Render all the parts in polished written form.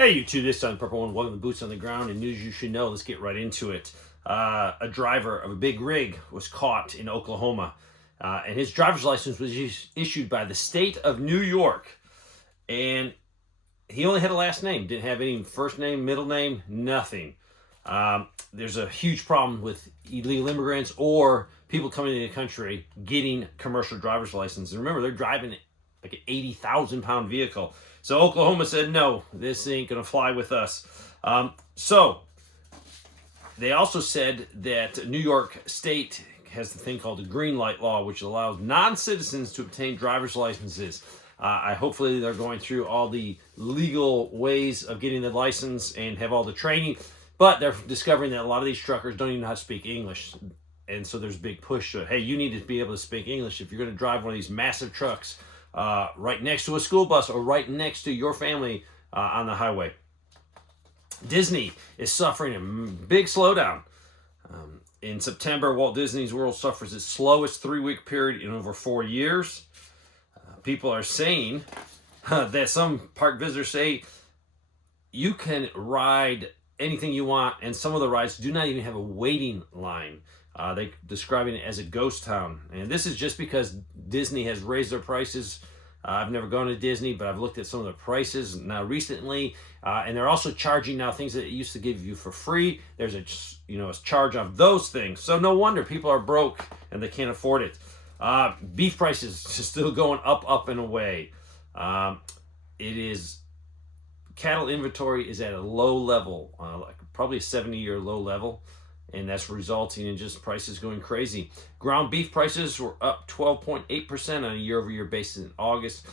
Hey, you two, this time Purple One. Welcome to Boots on the Ground and news you should know. Let's get right into it. A driver of a big rig was caught in Oklahoma, and his driver's license was issued by the state of New York. And he only had a last name, didn't have any first name, middle name, nothing. There's a huge problem with illegal immigrants or people coming into the country getting commercial driver's license. And remember, they're driving like an 80,000-pound vehicle. So Oklahoma said, no, this ain't going to fly with us. So they also said that New York State has the thing called the green light law, which allows non-citizens to obtain driver's licenses. Hopefully they're going through all the legal ways of getting the license and have all the training. But they're discovering that a lot of these truckers don't even know how to speak English. And so there's a big push to, hey, you need to be able to speak English if you're going to drive one of these massive trucks right next to a school bus or right next to your family on the highway. Disney is suffering a big slowdown. In September, Walt Disney's World suffers its slowest 3-week period in over 4 years. People are saying that some park visitors say you can ride anything you want, and some of the rides do not even have a waiting line. They're describing it as a ghost town. And this is just because Disney has raised their prices. I've never gone to Disney, but I've looked at some of the prices now recently. And they're also charging now things that it used to give you for free. There's a charge on those things. So no wonder people are broke and they can't afford it. Beef prices are still going up and away. Cattle inventory is at a low level, like probably a 70-year low level. And that's resulting in just prices going crazy. Ground beef prices were up 12.8% on a year-over-year basis in August,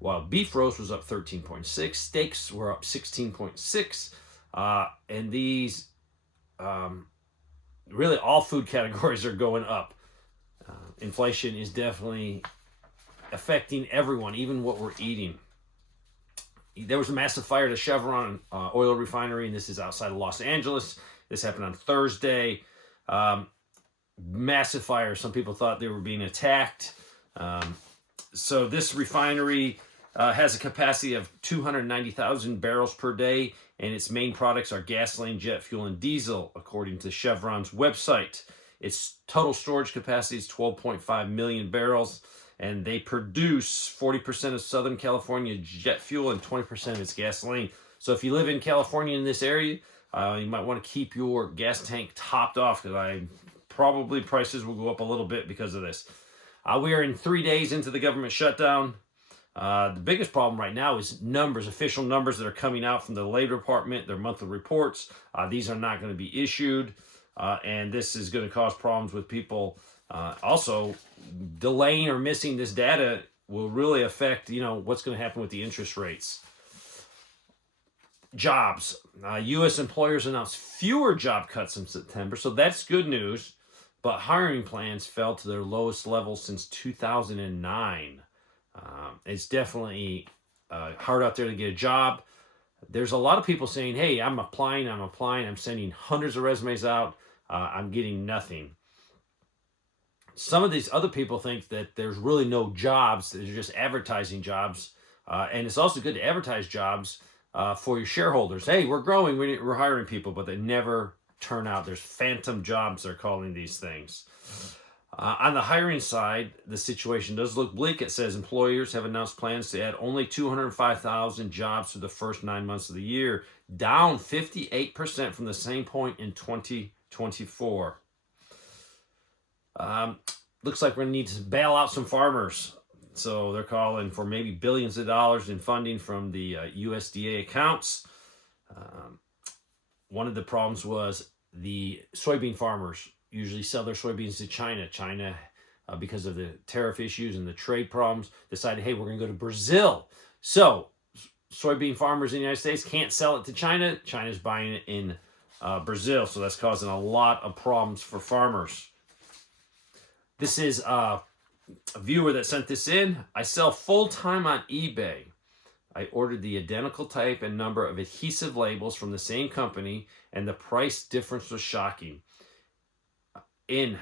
while beef roast was up 13.6%. Steaks were up 16.6%. And these, really all food categories are going up. Inflation is definitely affecting everyone, even what we're eating. There was a massive fire at a Chevron oil refinery, and this is outside of Los Angeles. This happened on Thursday. Massive fire. Some people thought they were being attacked. So this refinery has a capacity of 290,000 barrels per day, and its main products are gasoline, jet fuel, and diesel, according to Chevron's website. Its total storage capacity is 12.5 million barrels, and they produce 40% of Southern California jet fuel and 20% of its gasoline. So if you live in California in this area, you might want to keep your gas tank topped off, because probably prices will go up a little bit because of this. We are in 3 days into the government shutdown. The biggest problem right now is numbers, official numbers that are coming out from the Labor Department, their monthly reports. These are not going to be issued, and this is going to cause problems with people. Also, delaying or missing this data will really affect, what's going to happen with the interest rates. Jobs. U.S. employers announced fewer job cuts in September, so that's good news. But hiring plans fell to their lowest level since 2009. It's definitely hard out there to get a job. There's a lot of people saying, hey, I'm applying, I'm sending hundreds of resumes out, I'm getting nothing. Some of these other people think that there's really no jobs, they're just advertising jobs. And it's also good to advertise jobs for your shareholders. Hey, we're growing, we're hiring people, but they never turn out. There's phantom jobs, they're calling these things. On the hiring side, the situation does look bleak. It says employers have announced plans to add only 205,000 jobs for the first 9 months of the year, down 58% from the same point in 2024. Looks like we're going to need to bail out some farmers. So they're calling for maybe billions of dollars in funding from the USDA accounts. One of the problems was the soybean farmers usually sell their soybeans to China. China, because of the tariff issues and the trade problems, decided, hey, we're going to go to Brazil. So soybean farmers in the United States can't sell it to China. China's buying it in Brazil. So that's causing a lot of problems for farmers. This is a viewer that sent this in. I sell full-time on eBay. I ordered the identical type and number of adhesive labels from the same company, and the price difference was shocking. In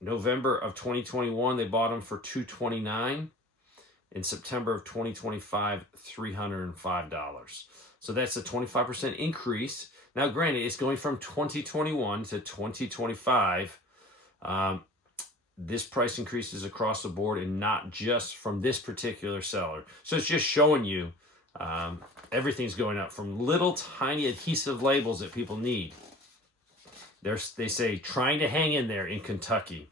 November of 2021, they bought them for $229. In September of 2025, $305. So that's a 25% increase. Now, granted, it's going from 2021 to 2025. This price increase is across the board and not just from this particular seller. So it's just showing you everything's going up, from little tiny adhesive labels that people need. They say trying to hang in there in Kentucky.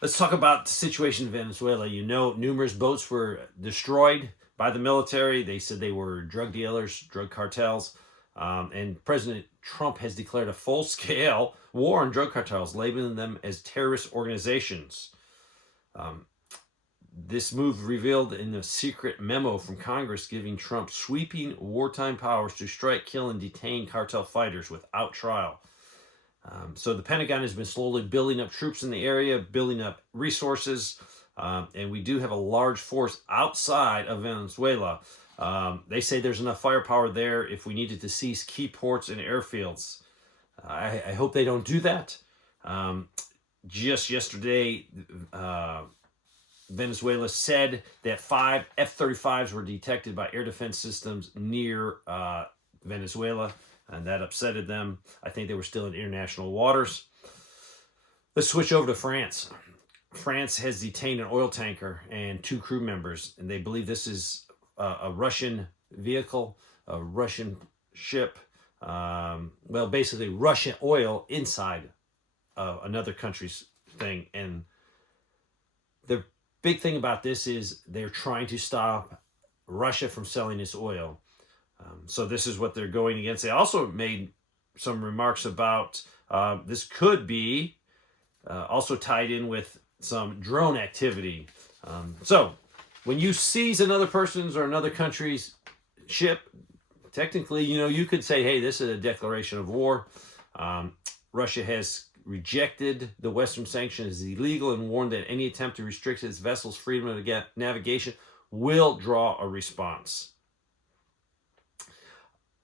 Let's talk about the situation in Venezuela. You know, numerous boats were destroyed by the military. They said they were drug dealers, drug cartels. And President Trump has declared a full-scale war on drug cartels, labeling them as terrorist organizations. This move revealed in a secret memo from Congress giving Trump sweeping wartime powers to strike, kill, and detain cartel fighters without trial. So the Pentagon has been slowly building up troops in the area, building up resources, and we do have a large force outside of Venezuela. They say there's enough firepower there if we needed to seize key ports and airfields. I hope they don't do that. Just yesterday, Venezuela said that 5 F-35s were detected by air defense systems near Venezuela, and that upsetted them. I think they were still in international waters. Let's switch over to France. France has detained an oil tanker and 2 crew members, and they believe this is a Russian vehicle, a Russian ship. Well, basically Russian oil inside another country's thing. And the big thing about this is they're trying to stop Russia from selling this oil. So this is what they're going against. They also made some remarks about this could be also tied in with some drone activity. So when you seize another person's or another country's ship, technically, you know, you could say, hey, this is a declaration of war. Russia has rejected the Western sanction as illegal and warned that any attempt to restrict its vessels' freedom of navigation will draw a response. I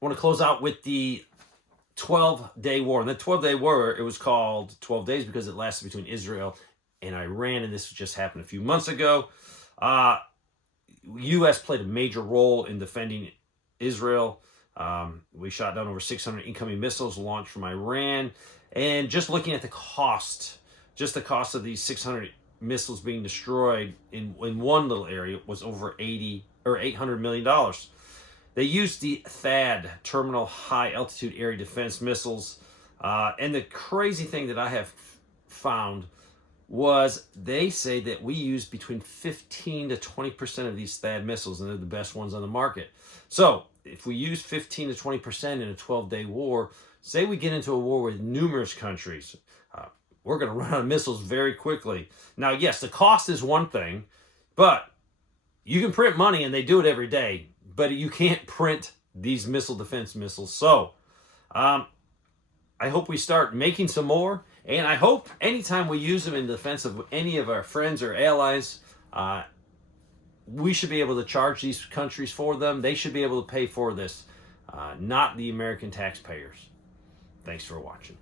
want to close out with the 12-day war. And the 12-day war, it was called 12 days because it lasted between Israel and Iran, and this just happened a few months ago. U.S. played a major role in defending Israel. We shot down over 600 incoming missiles launched from Iran. And just looking at the cost of these 600 missiles being destroyed in one little area was over $800 million. They used the THAAD, Terminal High Altitude Area Defense Missiles. And the crazy thing that I have found was they say that we use between 15 to 20% of these THAAD missiles, and they're the best ones on the market. So if we use 15 to 20% in a 12-day war, say we get into a war with numerous countries, we're going to run out of missiles very quickly. Now, yes, the cost is one thing, but you can print money, and they do it every day, but you can't print these missile defense missiles. So I hope we start making some more, and I hope anytime we use them in defense of any of our friends or allies, we should be able to charge these countries for them. They should be able to pay for this, not the American taxpayers. Thanks for watching.